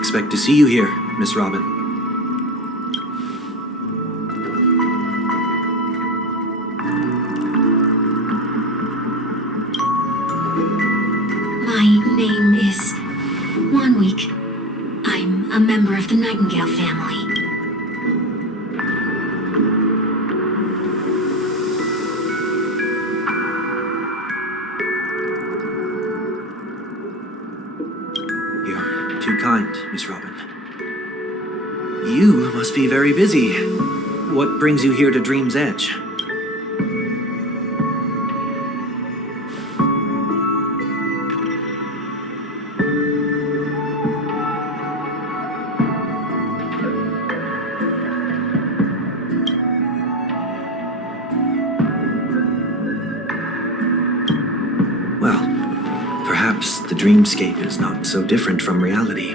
expect to see you here, Miss Robin. My name is Wanweek. I'm a member of the Nightingale family. You're too kind, Miss Robin. You must be very busy. What brings you here to Dream's Edge? Well, perhaps the dreamscape is not so different from reality.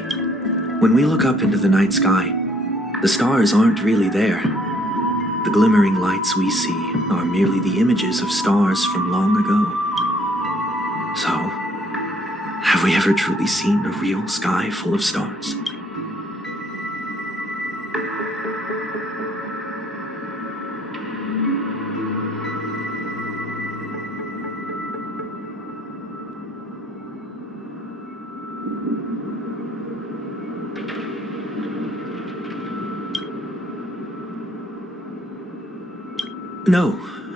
When we look up into the night sky, the stars aren't really there. The glimmering lights we see are merely the images of stars from long ago. So, have we ever truly seen a real sky full of stars?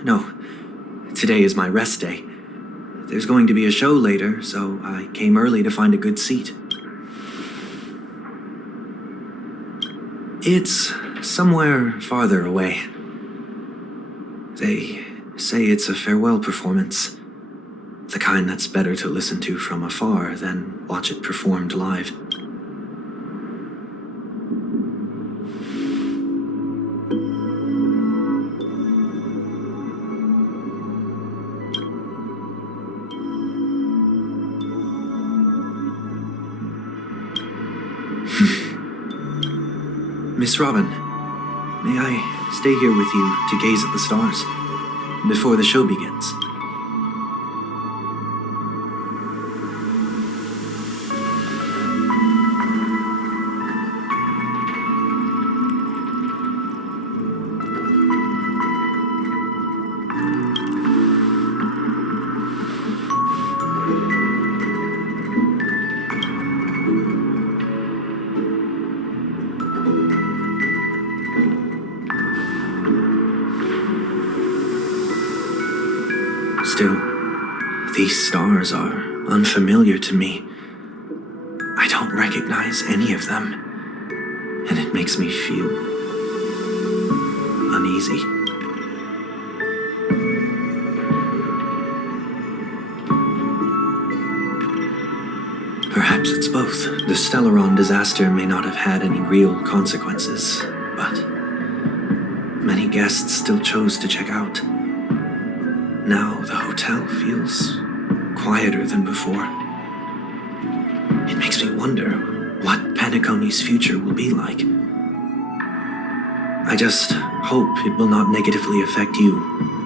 No. Today is my rest day. There's going to be a show later, so I came early to find a good seat. It's somewhere farther away. They say it's a farewell performance. The kind that's better to listen to from afar than watch it performed live. Miss Robin, may I stay here with you to gaze at the stars before the show begins? Still, these stars are unfamiliar to me. I don't recognize any of them, and it makes me feel uneasy. Perhaps it's both. The Stellaron disaster may not have had any real consequences, but many guests still chose to check out. Now the hotel feels quieter than before. It makes me wonder what Penacony's future will be like. I just hope it will not negatively affect you,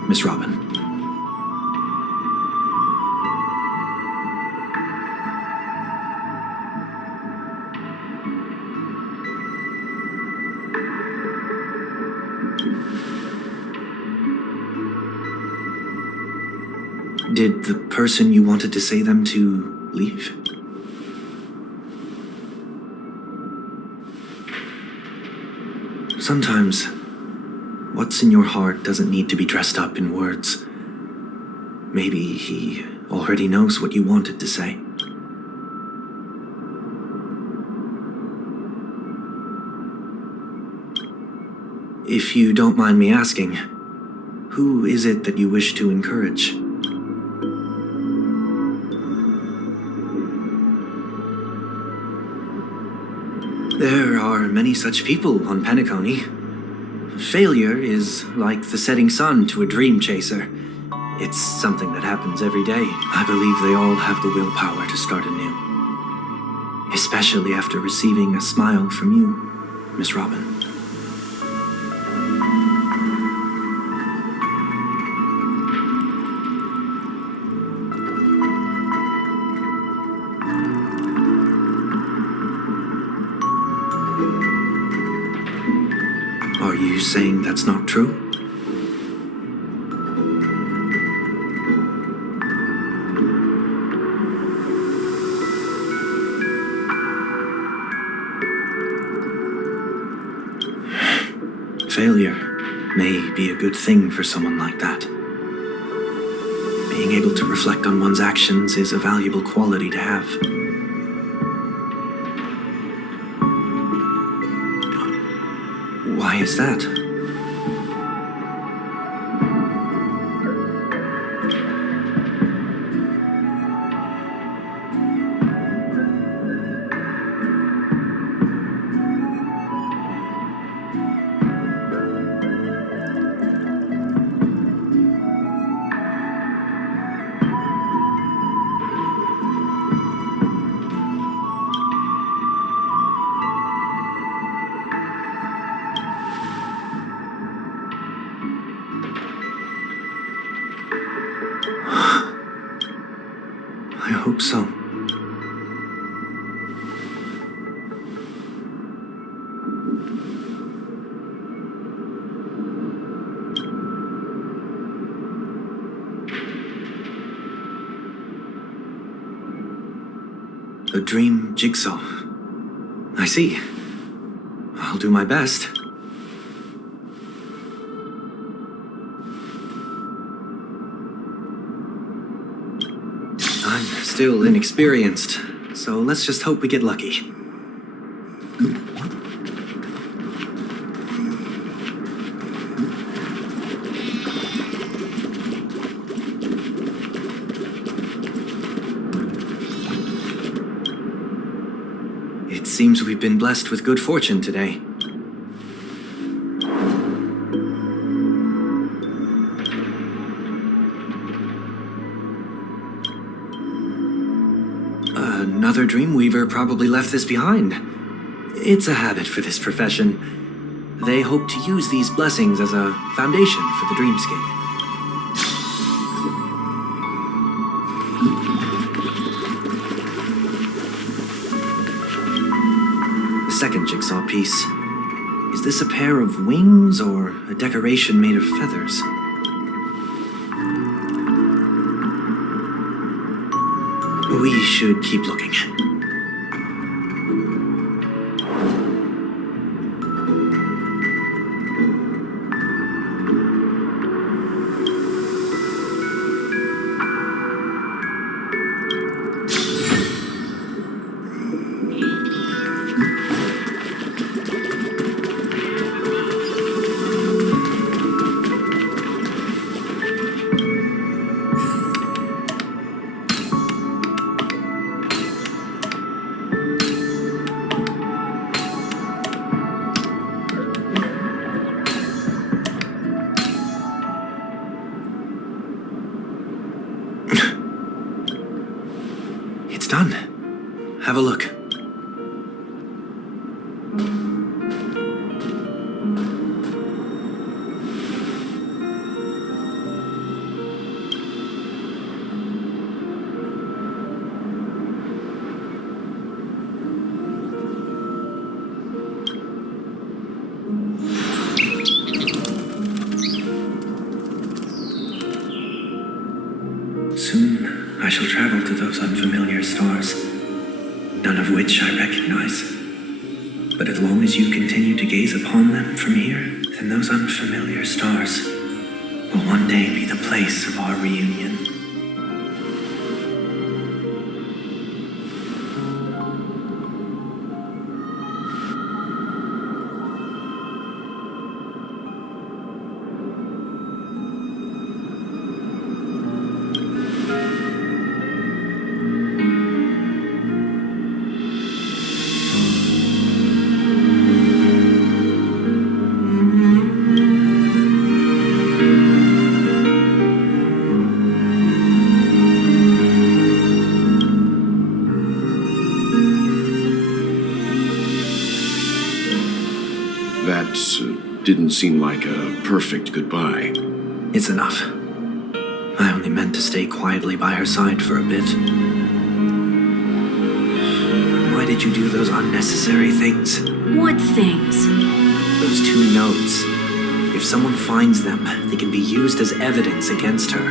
Miss Robin. Did the person you wanted to say them to leave? Sometimes, what's in your heart doesn't need to be dressed up in words. Maybe he already knows what you wanted to say. If you don't mind me asking, who is it that you wish to encourage? There are many such people on Penacony. Failure is like the setting sun to a dream chaser. It's something that happens every day. I believe they all have the willpower to start anew. Especially after receiving a smile from you, Miss Robin. saying that's not true? Failure may be a good thing for someone like that. Being able to reflect on one's actions is a valuable quality to have. Why is that? I hope so. A dream jigsaw. I see. I'll do my best. I'm still inexperienced, so let's just hope we get lucky. It seems we've been blessed with good fortune today. Another Dreamweaver probably left this behind. It's a habit for this profession. They hope to use these blessings as a foundation for the dreamscape. The second jigsaw piece. Is this a pair of wings or a decoration made of feathers? We should keep looking. It's done. Have a look. Soon, I shall travel to those unfamiliar stars, none of which I recognize. But as long as you continue to gaze upon them from here, then those unfamiliar stars will one day be the place of our reunion. That didn't seem like a perfect goodbye. It's enough. I only meant to stay quietly by her side for a bit. Why did you do those unnecessary things? What things? Those 2 notes. If someone finds them, they can be used as evidence against her.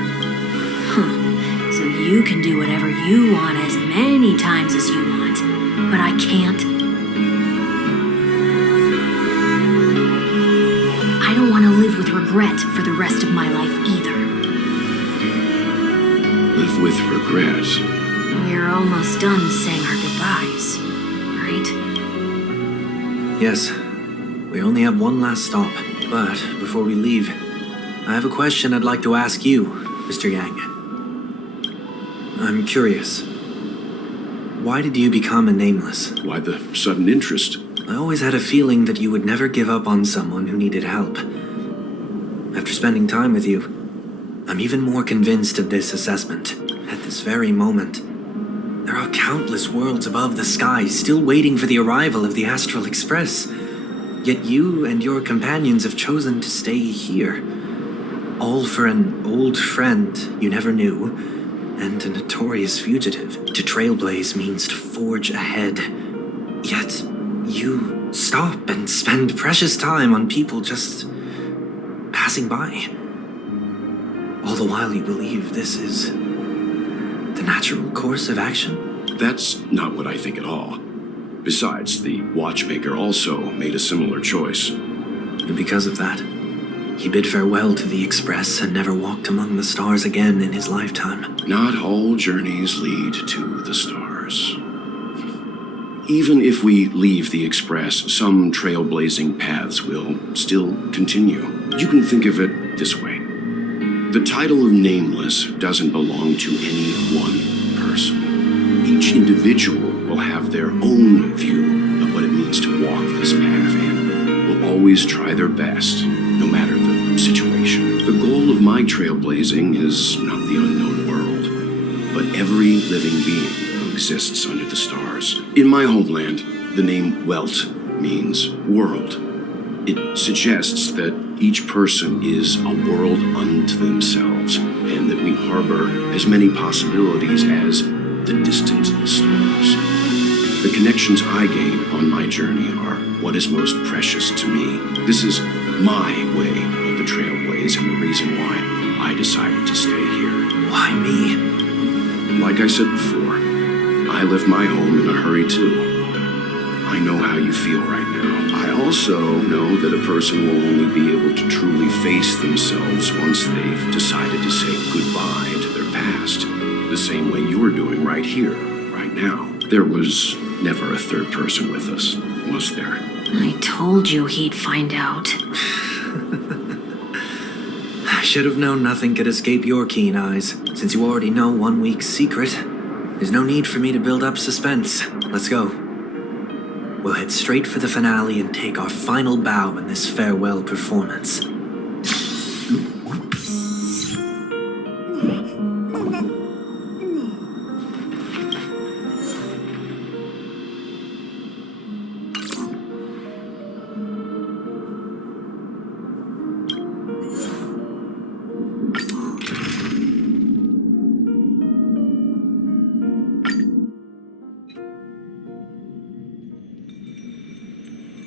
So you can do whatever you want as many times as you want, but I can't. I don't want to live with regret for the rest of my life either. Live with regret. We're almost done saying our goodbyes, right? Yes, we only have one last stop. But before we leave, I have a question I'd like to ask you, Mr. Yang. I'm curious. Why did you become a nameless? Why the sudden interest? I always had a feeling that you would never give up on someone who needed help. After spending time with you, I'm even more convinced of this assessment. At this very moment, there are countless worlds above the sky still waiting for the arrival of the Astral Express. Yet you and your companions have chosen to stay here. All for an old friend you never knew, and a notorious fugitive. To trailblaze means to forge ahead. Yet, you stop and spend precious time on people just passing by. All the while you believe this is the natural course of action? That's not what I think at all. Besides, the watchmaker also made a similar choice. And because of that, he bid farewell to the Express and never walked among the stars again in his lifetime. Not all journeys lead to the stars. Even if we leave the Express, some trailblazing paths will still continue. You can think of it this way. The title of Nameless doesn't belong to any one person. Each individual will have their own view of what it means to walk this path and will always try their best, no matter the situation. The goal of my trailblazing is not the unknown world, but every living being who exists under the stars. In my homeland, the name Welt means world. It suggests that each person is a world unto themselves, and that we harbor as many possibilities as the distant stars. The connections I gain on my journey are what is most precious to me. This is my way of the trailblaze and the reason why I decided to stay here. Why me? Like I said before, I left my home in a hurry too. I know how you feel right now. I also know that a person will only be able to truly face themselves once they've decided to say goodbye to their past. The same way you're doing right here, right now. There was never a third person with us, was there? I told you he'd find out. I should have known nothing could escape your keen eyes. Since you already know 1 week's secret, there's no need for me to build up suspense. Let's go. We'll head straight for the finale and take our final bow in this farewell performance.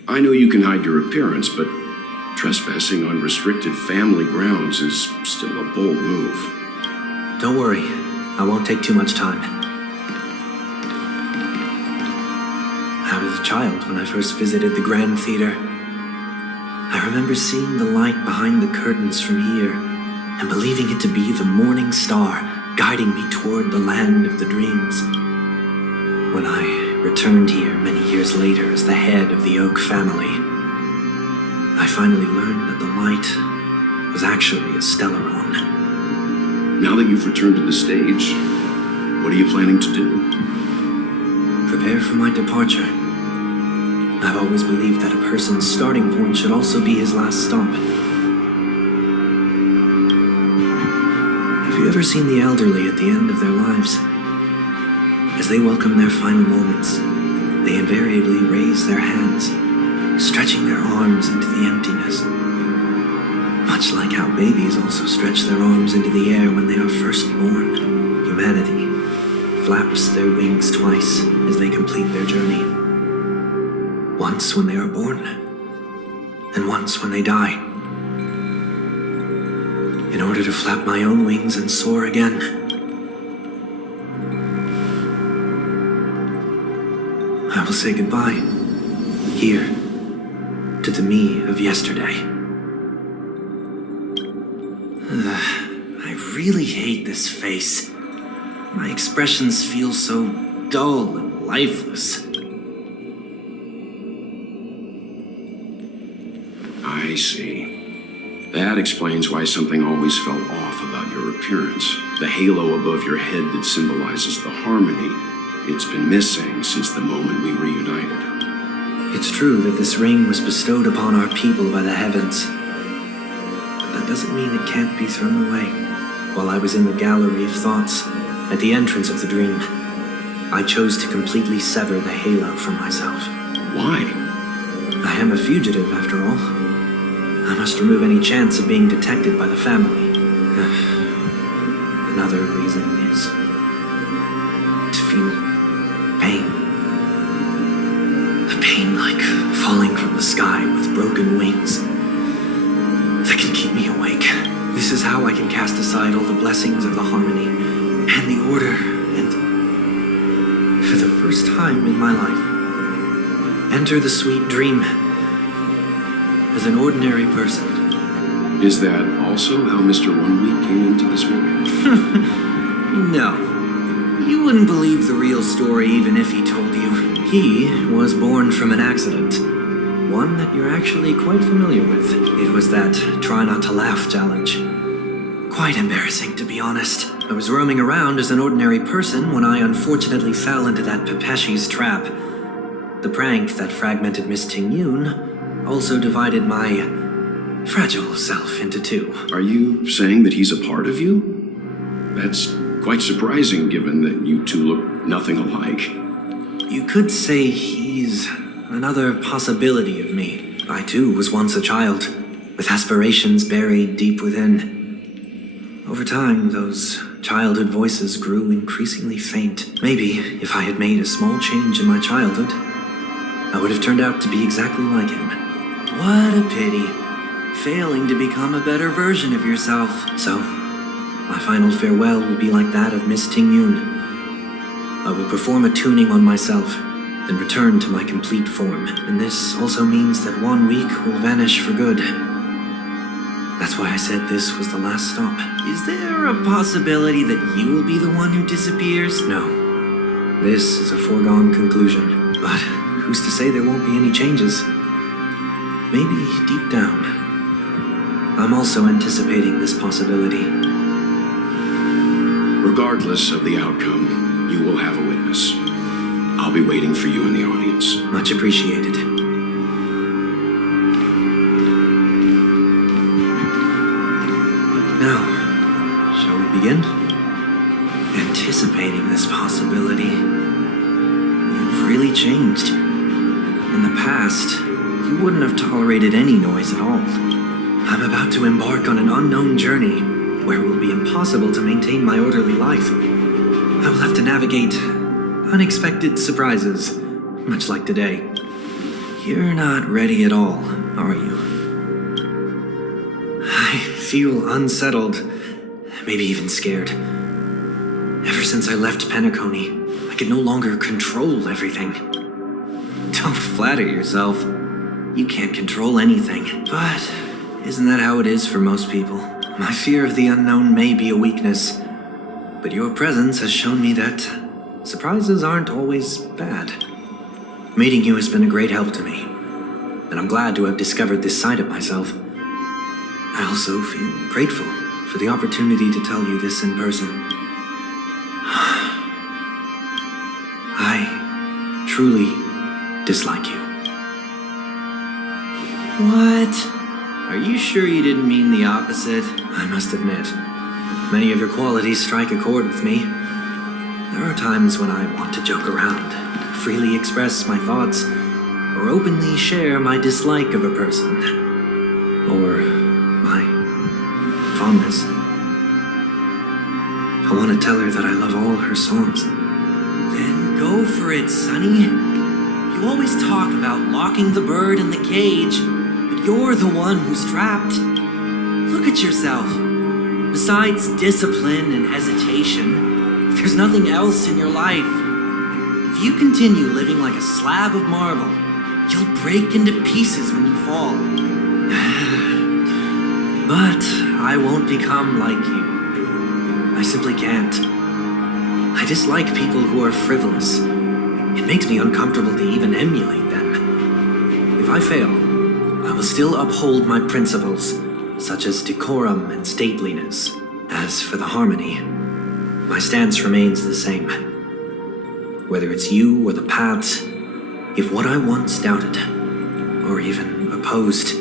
I know you can hide your appearance, but trespassing on restricted family grounds is still a bold move. Don't worry, I won't take too much time. I was a child when I first visited the Grand Theater. I remember seeing the light behind the curtains from here and believing it to be the morning star guiding me toward the land of the dreams. When I returned here many years later as the head of the Oak family, I finally learned that the light was actually a Stellaron. Now that you've returned to the stage, what are you planning to do? Prepare for my departure. I've always believed that a person's starting point should also be his last stop. Have you ever seen the elderly at the end of their lives? As they welcome their final moments, they invariably raise their hands, stretching their arms into the emptiness. Much like how babies also stretch their arms into the air when they are first born, humanity flaps their wings twice as they complete their journey. Once when they are born, and once when they die. in order to flap my own wings and soar again. I will say goodbye, here, to the me of yesterday. I really hate this face. My expressions feel so dull and lifeless. I see. That explains why something always felt off about your appearance. The halo above your head that symbolizes the harmony. It's been missing since the moment we reunited. It's true that this ring was bestowed upon our people by the heavens. But that doesn't mean it can't be thrown away. While I was in the gallery of thoughts, at the entrance of the dream, I chose to completely sever the halo from myself. Why? I am a fugitive, after all. I must remove any chance of being detected by the family. Another reason is to feel pain. A pain like falling from the sky with broken wings that can keep me awake. This is how I can cast aside all the blessings of the harmony and the order and, for the first time in my life, enter the sweet dream as an ordinary person. Is that also how Mr. 1 Week came into this world? No. You wouldn't believe the real story even if he told you. He was born from an accident. One that you're actually quite familiar with. It was that try not to laugh challenge. Quite embarrassing, to be honest. I was roaming around as an ordinary person when I unfortunately fell into that Pepeshi's trap. The prank that fragmented Miss Ting-Yoon also divided my fragile self into two. Are you saying that he's a part of you? That's quite surprising given that you two look nothing alike. You could say he's another possibility of me. I too was once a child, with aspirations buried deep within. Over time, those childhood voices grew increasingly faint. Maybe if I had made a small change in my childhood, I would have turned out to be exactly like him. What a pity. Failing to become a better version of yourself. So, my final farewell will be like that of Miss Ting-Yoon. I will perform a tuning on myself and return to my complete form. And this also means that 1 week will vanish for good. That's why I said this was the last stop. Is there a possibility that you will be the one who disappears? No. This is a foregone conclusion. But who's to say there won't be any changes? Maybe deep down, I'm also anticipating this possibility. Regardless of the outcome, you will have a witness. I'll be waiting for you in the audience. Much appreciated. Now, shall we begin? Anticipating this possibility. You've really changed. In the past, you wouldn't have tolerated any noise at all. I'm about to embark on an unknown journey where it will be impossible to maintain my orderly life. I will have to navigate unexpected surprises, much like today. You're not ready at all, are you? I feel unsettled, maybe even scared. Ever since I left Penacony, I could no longer control everything. Don't flatter yourself. You can't control anything. But isn't that how it is for most people? My fear of the unknown may be a weakness, but your presence has shown me that surprises aren't always bad. Meeting you has been a great help to me, and I'm glad to have discovered this side of myself. I also feel grateful for the opportunity to tell you this in person. I truly dislike you. What? Are you sure you didn't mean the opposite? I must admit, many of your qualities strike a chord with me. There are times when I want to joke around, freely express my thoughts, or openly share my dislike of a person. Or my fondness. I want to tell her that I love all her songs. Then go for it, Sonny. You always talk about locking the bird in the cage, but you're the one who's trapped. Look at yourself. Besides discipline and hesitation, there's nothing else in your life. If you continue living like a slab of marble, you'll break into pieces when you fall. But I won't become like you. I simply can't. I dislike people who are frivolous. It makes me uncomfortable to even emulate them. If I fail, I will still uphold my principles, such as decorum and stateliness. As for the harmony, my stance remains the same. Whether it's you or the paths, if what I once doubted, or even opposed,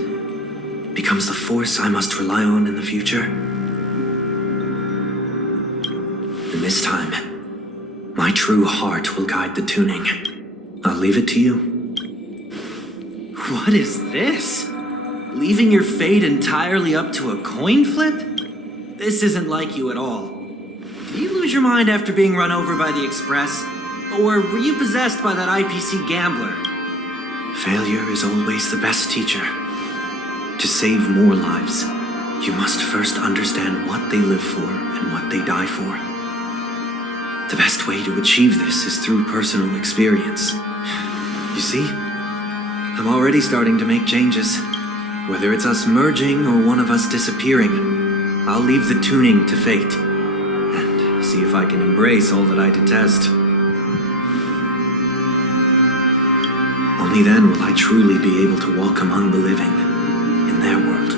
becomes the force I must rely on in the future, then this time, my true heart will guide the tuning. I'll leave it to you. What is this? Leaving your fate entirely up to a coin flip? This isn't like you at all. Did you lose your mind after being run over by the Express? Or were you possessed by that IPC gambler? Failure is always the best teacher. To save more lives, you must first understand what they live for and what they die for. The best way to achieve this is through personal experience. You see, I'm already starting to make changes. Whether it's us merging or one of us disappearing, I'll leave the tuning to fate and see if I can embrace all that I detest. Only then will I truly be able to walk among the living in their world.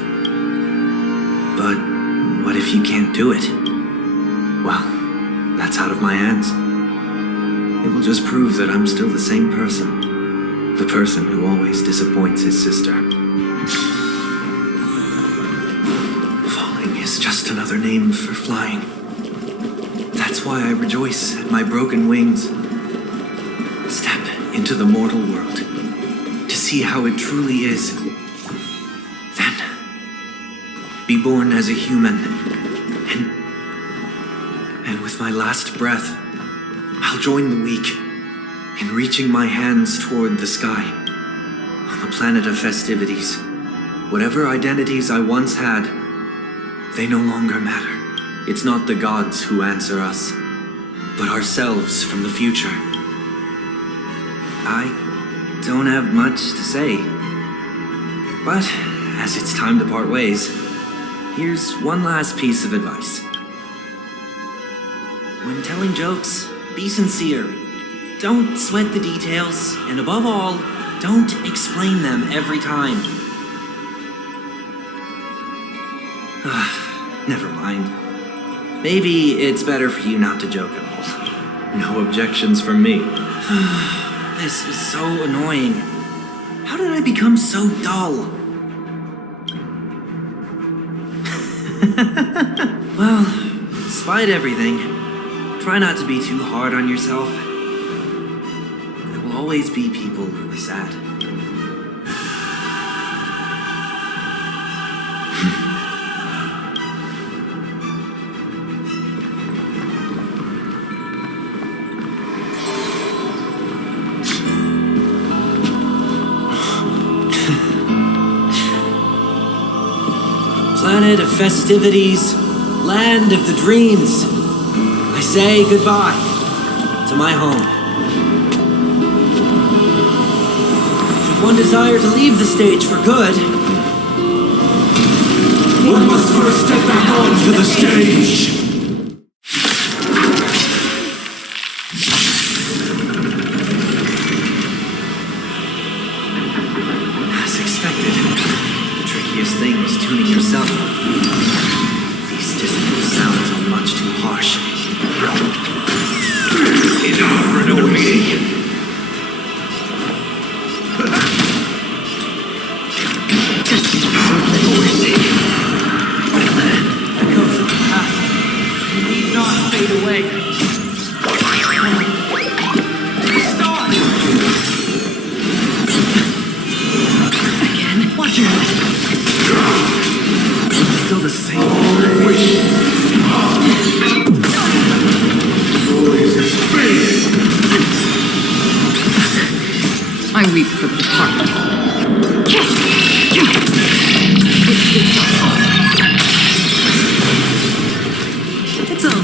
But what if you can't do it? Well, that's out of my hands. It will just prove that I'm still the same person. The person who always disappoints his sister. Falling is just another name for flying. That's why I rejoice at my broken wings. Step into the mortal world to see how it truly is. Then, be born as a human. And with my last breath, I'll join the weak in reaching my hands toward the sky. On the planet of festivities, whatever identities I once had, they no longer matter. It's not the gods who answer us, but ourselves from the future. I don't have much to say, but as it's time to part ways, here's one last piece of advice. When telling jokes, be sincere. Don't sweat the details, and above all, don't explain them every time. Never mind. Maybe it's better for you not to joke at all. No objections from me. This is so annoying. How did I become so dull? Well, despite everything, try not to be too hard on yourself. There will always be people who are sad. Planet of festivities, land of the dreams. I say goodbye to my home. Should one desire to leave the stage for good, One must first step back onto the stage. as expected, the trickiest thing is tuning yourself. These dissonant sounds are much too harsh. Enough for no meeting. Echoes of the past need not fade away. Stop! Again, watch your head. Still the same. I weep for the departed.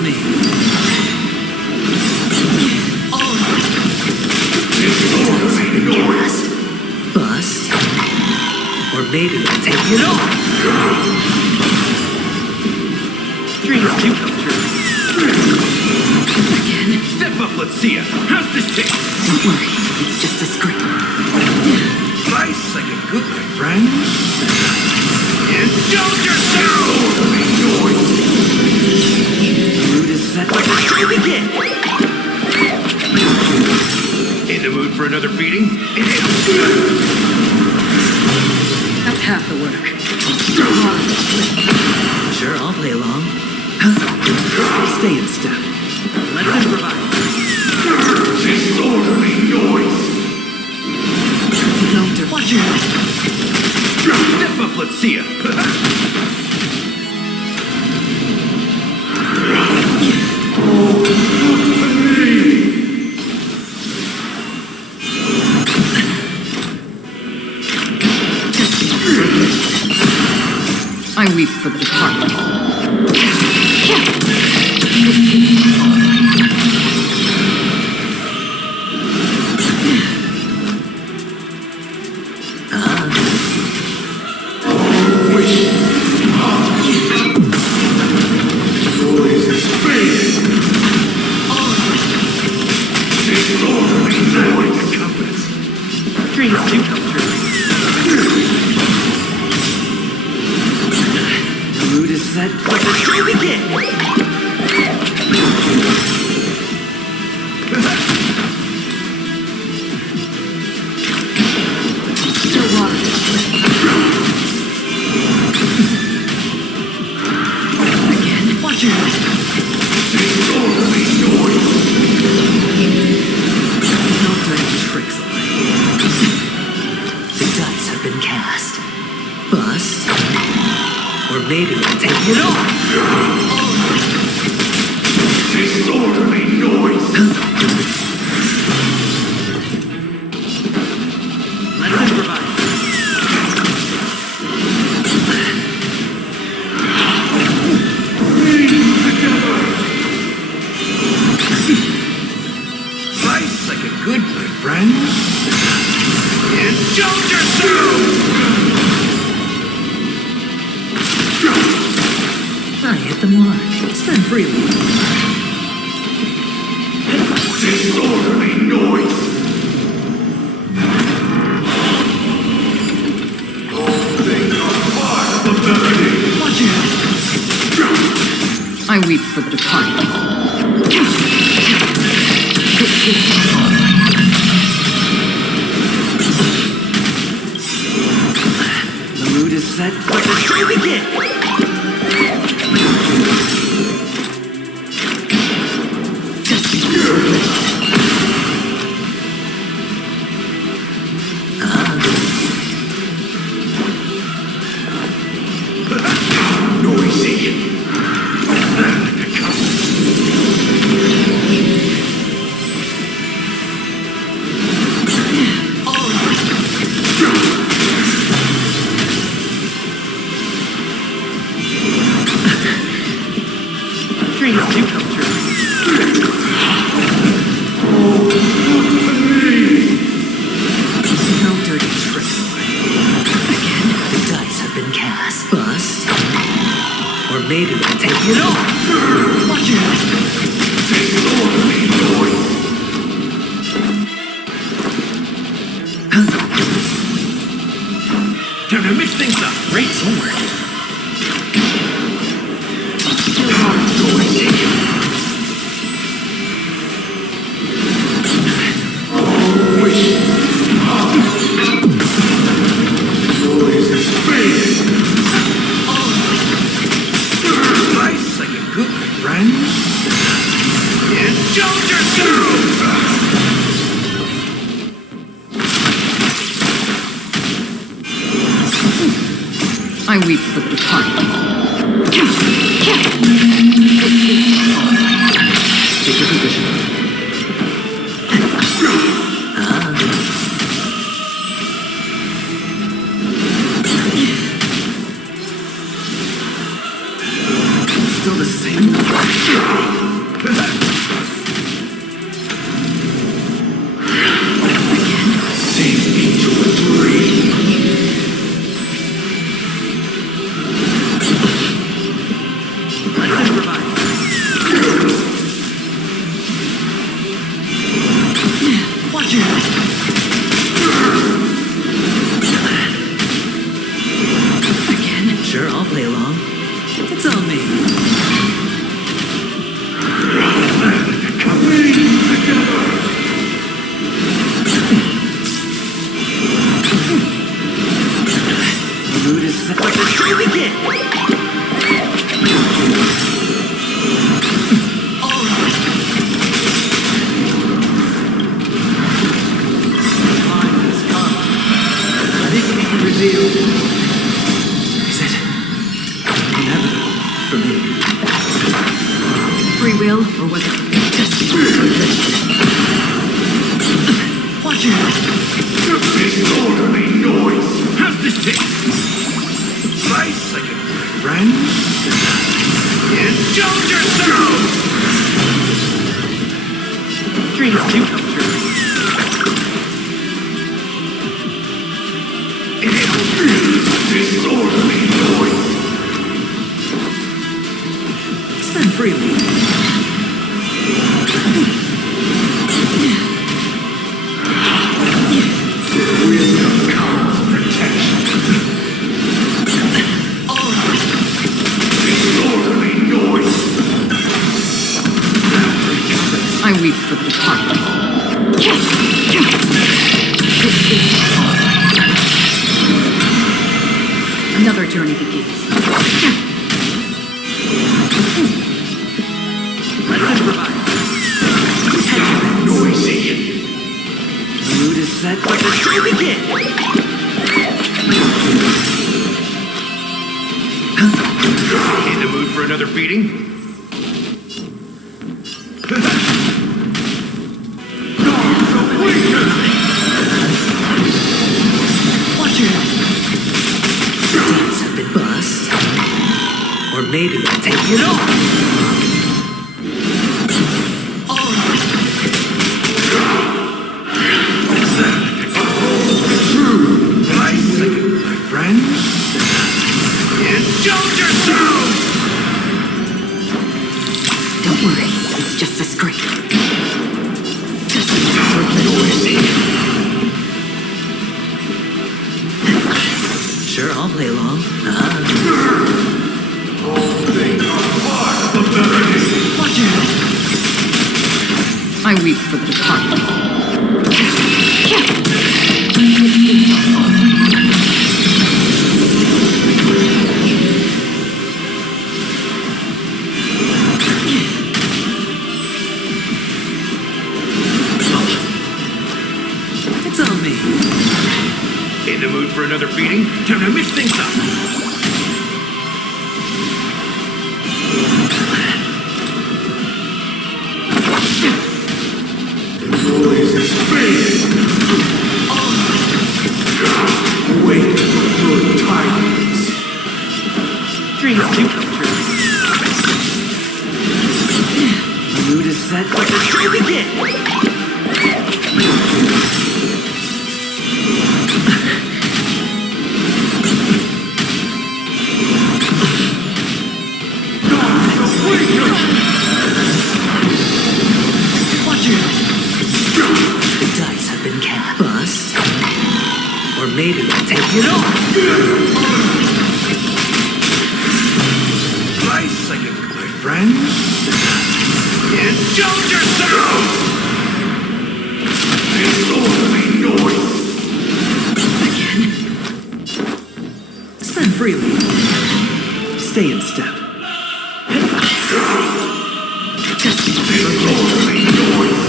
me. Cast. Bust. Or maybe I'll take it off. Dreams do come true. Again. Step up, let's see ya. How's this taste? Don't worry, it's just a scrape. Slice like a good my friend. Indulge yourself! The mood is set. Here we begin! In the mood for another beating? That's half the work. Sure, I'll play along. Stay in step. Let's improvise. Disorderly noise! Don't watch your head. Step up, let's see ya. I weep for the departed. Dreams do come true. The mood is set. Here we begin! Still water. Again. Watch your head. Disorderly noise! No dirty tricks on me. The dice have been cast. Bust. Or maybe I'll take it off. Disorderly noise! Let's improvise. Slice like a good my friend. Indulge yourself! I hit the mark. Spend freely. Disorderly noise! All things are part of the melody! Watch your head. I weep for the departed. The mood is set. Here we begin! Noisy! Dreams do come true. No dirty tricks on me. Again, the dice have been cast. Bust. Or maybe I'll take it off. Watch your head. Disorderly noise! Time to mix things up. Great teamwork. Noise is fading! Slice like a good my friend. Indulge yourself! I weep for the departed. Take your position. Still the same. Again? Sure, I'll play along. It's on me. The mood is set like a tree begin. Time has come. Let it be revealed. Is it inevitable for me? Free will, or was it watch your Disorderly noise. How's this taste? Nice like a good friend. Indulge yourself! Dreams do come true. Disorderly noise. Spend freely. Wisdom comes protection. Disorderly noise. I weep for the departed. Another journey begins. Let's improvise. Noisy. The mood is set like a tree begin. In the mood for another beating? Watch your deeds have been bust. Or maybe I'll take it off. Nice like a good friend. Indulge yourself! Don't worry, it's just a scream. Noisy. Sure, I'll play along. Watch your I weep for the departed. It's on me. In the mood for another beating? Time to mix things up. Noise is fading. Wait for good tidings. Dreams do come true. The mood is set like a tree begin. Watch your the dice have been cast. Bust. Or maybe I'll take it off. Nice like a good friend. Indulge yourself! Disorderly noise. Again. Spend freely. Stay in step. Disorderly noise.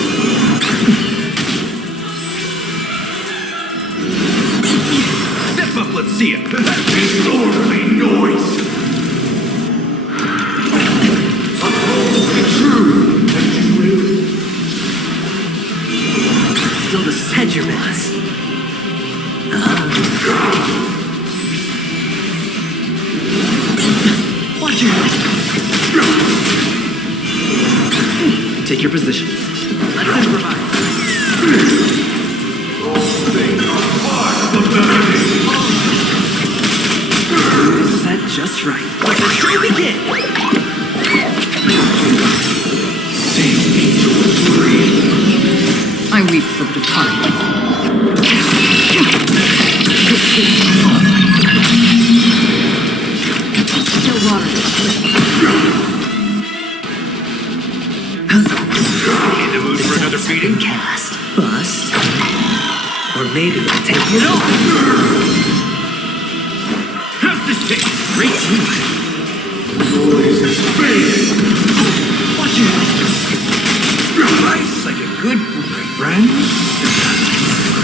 Step up, let's see it. Disorderly noise. True that you will. Still just hedge your bets. Watch your take your position. Let's improvise. All things are part of the melody. Set just right. Like a tree begin. Sing me to a dream. I weep for the departed. Or maybe I'll take it off. How's this taste? Great teamwork. Noise is fading. Watch it. Nice like a good boy, friend.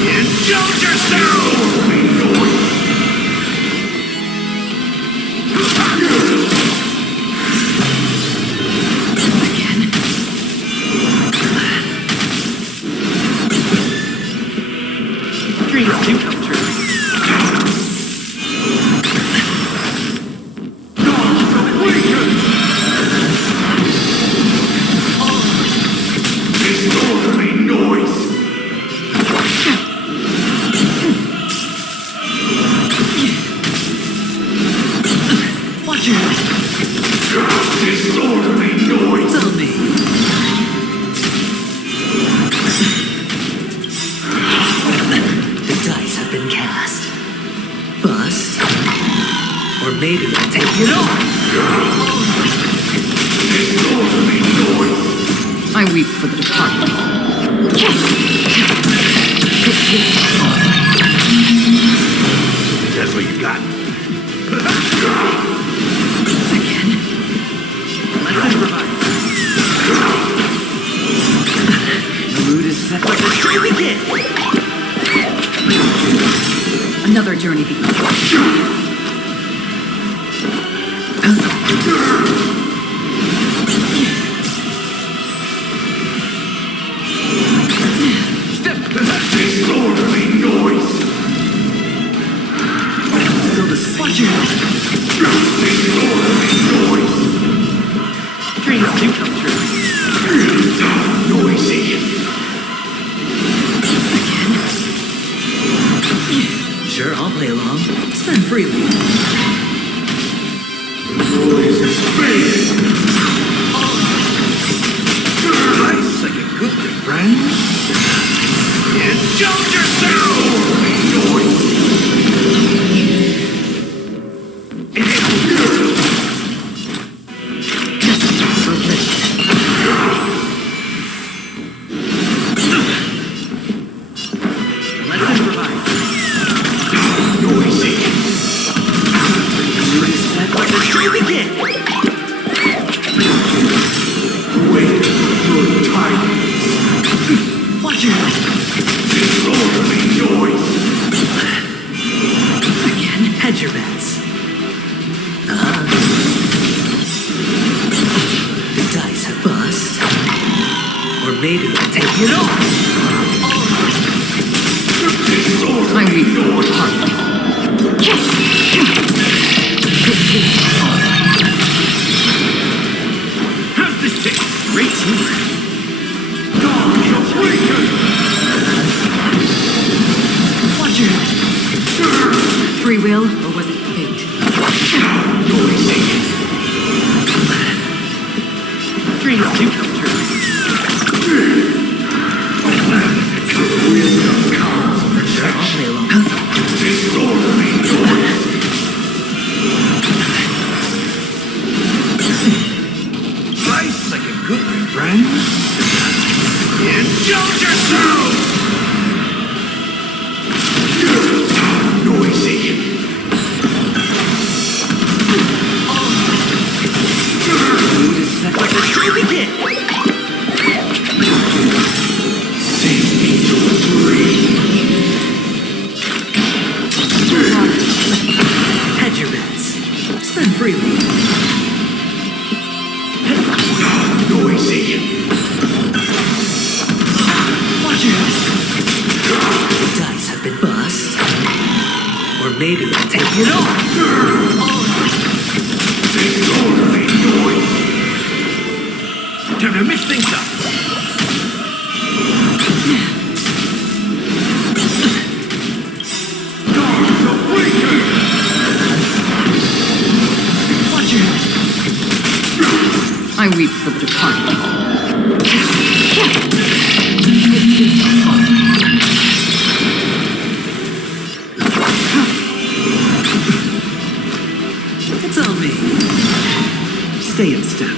Indulge yourself! Again. Dreams do come true. Disorderly noise! Watch it. Disorderly noise! Tell me. The dice have been cast. Bust. Or maybe I'll take it off. Disorderly noise! I weep for the departed. That's what you got. Again. Let's improvise. The mood is set like a tree begin. Another journey begins. Disorderly noise! Still the same. Watch it. Disorderly noise! Dreams do come true. Noisy! Sure, I'll play along. Spend freely. Noise is fading! Nice like a good friend. Indulge yourself! Noise! Let's improvise. Noisy! The mood is set like a tree begin. Wait for good tidings! Watch it. Disorderly noise! Again, hedge your bets. The dice have bust. Or maybe I'll take it off. I weep for the departed. How's this taste? Great teamwork. Watch it. Free will, or was it fate? Noisy! Dreams do come true. Wisdom comes I'll protection. play along. Disorderly noise! Nice like a good friend. Indulge yourself! Noisy! Mood is set like a tree begin. Sing me to a dream! Hedge your bets. Spend freely. Noisy! Watch it. The dice have been bust. Or maybe I'll take it off. Disorderly noise! Time to mix things up! Guards awaken! Watch it. I weep for the departed. It's on me. Stay in step.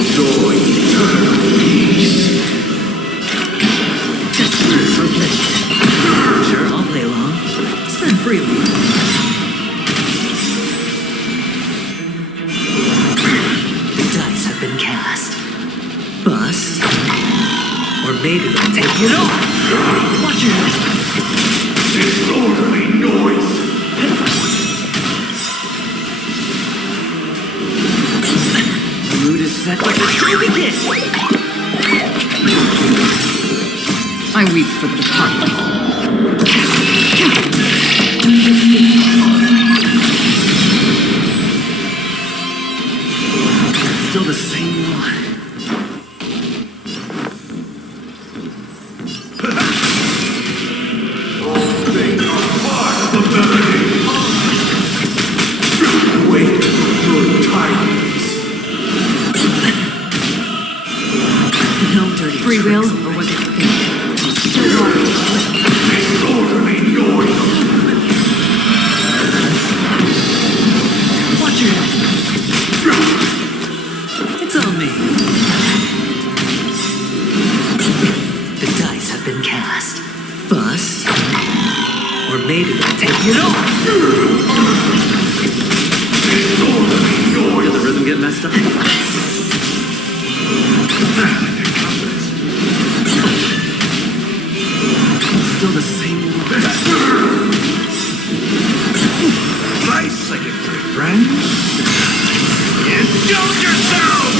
Enjoy eternal peace. Sure, I'll play along. Spend freely. The dice have been cast. Bust. Or maybe they'll take it off. Watch your head. Disorderly noise. The mood is set like a true begin. I weep for the departed. Still the same one. They are part of the melody. Wait for good tidings. No dirty Free will, tricks. or was it fate? Disorderly noise. Watch your head. It's on me. The dice have been cast. Bust. Or maybe they'll take it off. Disorderly noise. Did the rhythm get messed up? Still the same one. Nice secretary, friends. Indulge yourself!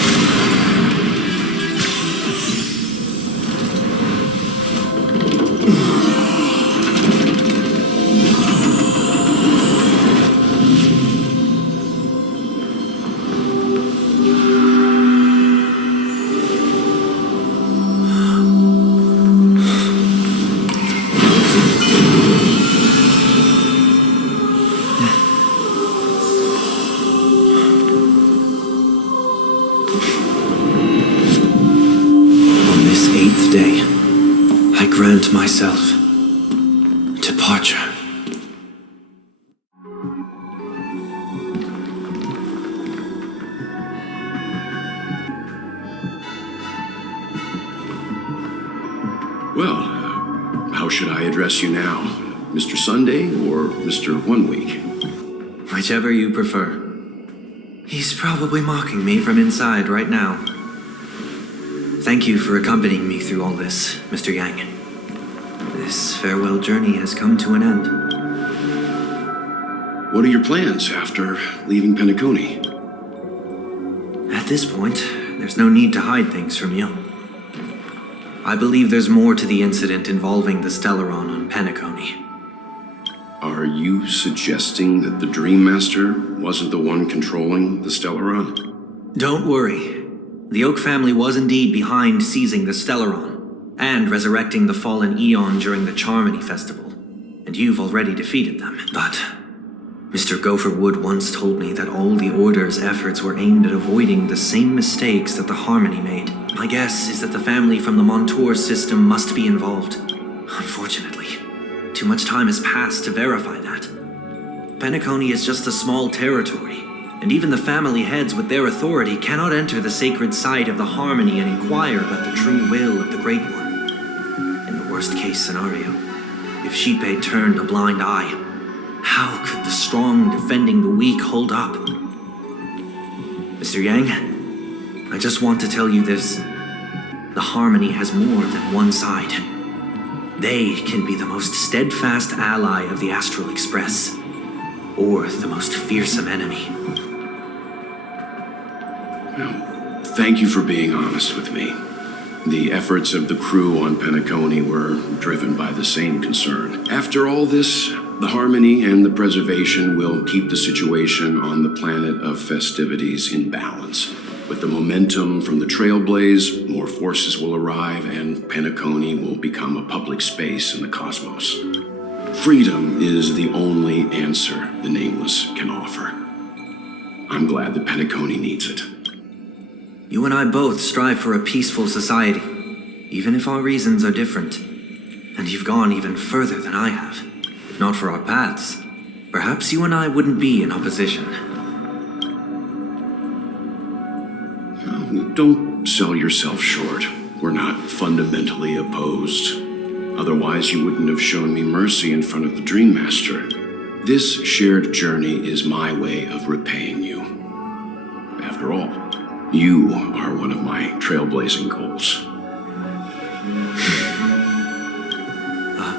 On this 8th day, I grant myself departure. Well, how should I address you now? Mr. Sunday or Mr. One Week? Whichever you prefer. He's probably mocking me from inside right now. Thank you for accompanying me through all this, Mr. Yang. This farewell journey has come to an end. What are your plans after leaving Penacony? At this point, there's no need to hide things from you. I believe there's more to the incident involving the Stellaron on Penacony. Are you suggesting that the Dream Master wasn't the one controlling the Stellaron? Don't worry. The Oak family was indeed behind seizing the Stellaron and resurrecting the fallen Eon during the Charmony Festival, and you've already defeated them. But Mr. Gopher Wood once told me that all the Order's efforts were aimed at avoiding the same mistakes that the Harmony made. My guess is that the family from the Montour system must be involved. Unfortunately, too much time has passed to verify that. Penacony is just a small territory, and even the family heads with their authority cannot enter the sacred site of the Harmony and inquire about the true will of the Great One. In the worst-case scenario, if Xipe turned a blind eye, how could the strong defending the weak hold up? Mr. Yang, I just want to tell you this. The Harmony has more than one side. They can be the most steadfast ally of the Astral Express, or the most fearsome enemy. Well, thank you for being honest with me. The efforts of the crew on Penacony were driven by the same concern. After all this, the Harmony and the Preservation will keep the situation on the planet of festivities in balance. With the momentum from the Trailblaze, more forces will arrive and Penacony will become a public space in the cosmos. Freedom is the only answer the Nameless can offer. I'm glad that Penacony needs it. You and I both strive for a peaceful society, even if our reasons are different. And you've gone even further than I have. If not for our paths, perhaps you and I wouldn't be in opposition. Don't sell yourself short. We're not fundamentally opposed. Otherwise, you wouldn't have shown me mercy in front of the Dream Master. This shared journey is my way of repaying you. After all, you are one of my trailblazing goals.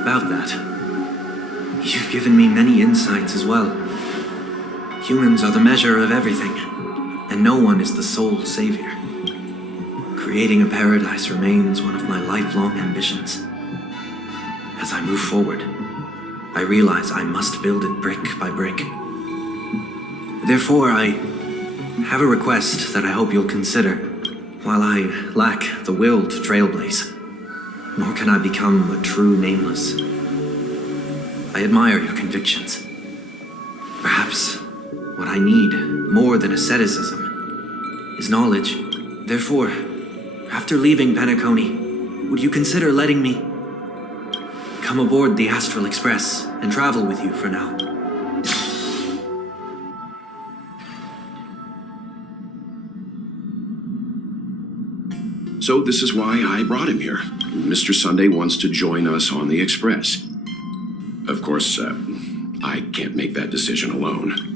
About that, you've given me many insights as well. Humans are the measure of everything, and no one is the sole savior. Creating a paradise remains one of my lifelong ambitions. As I move forward, I realize I must build it brick by brick. Therefore, I have a request that I hope you'll consider. While I lack the will to trailblaze, nor can I become a true nameless, I admire your convictions. Perhaps what I need more than asceticism is knowledge. Therefore, after leaving Penacony, would you consider letting me come aboard the Astral Express and travel with you for now? So this is why I brought him here. Mr. Sunday wants to join us on the Express. Of course, I can't make that decision alone.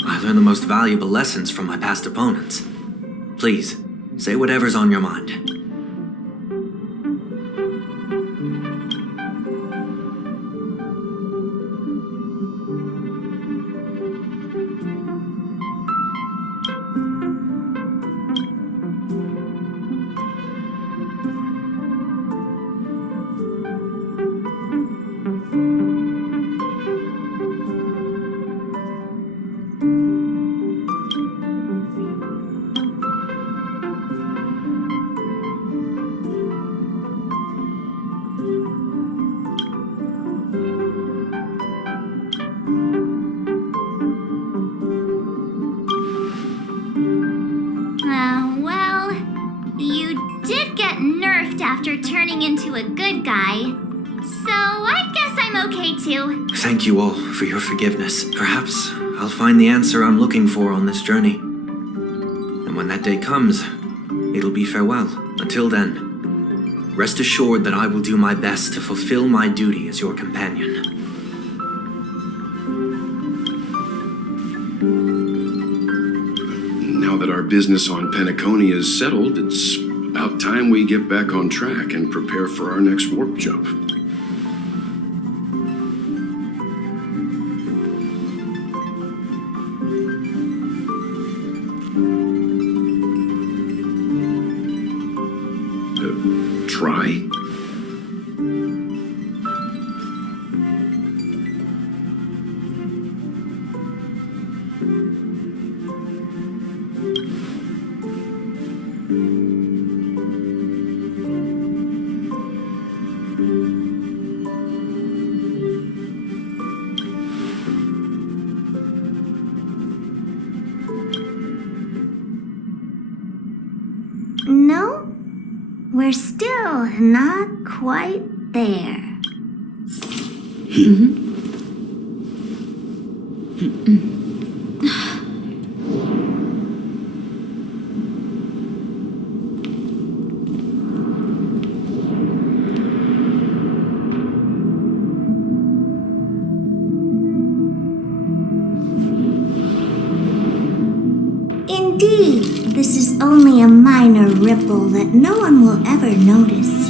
I learned the most valuable lessons from my past opponents. Please, say whatever's on your mind. Well, you did get nerfed after turning into a good guy. So I guess I'm okay too. Thank you all for your forgiveness. Perhaps I'll find the answer I'm looking for on this journey. And when that day comes, it'll be farewell. Until then, rest assured that I will do my best to fulfill my duty as your companion. Now that our business on Penacony is settled, it's about time we get back on track and prepare for our next warp jump. Try? No, we're still not quite there. Indeed, this is only a minor ripple that no one will ever notice.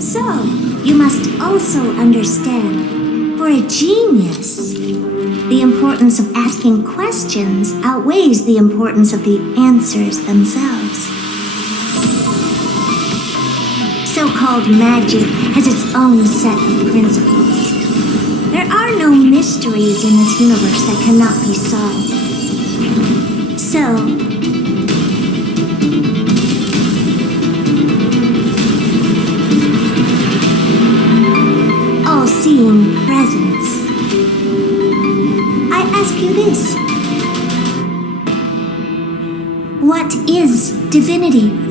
So, you must also understand, for a genius, the importance of asking questions outweighs the importance of the answers themselves. So-called magic has its own set of principles. There are no mysteries in this universe that cannot be solved. So, divinity.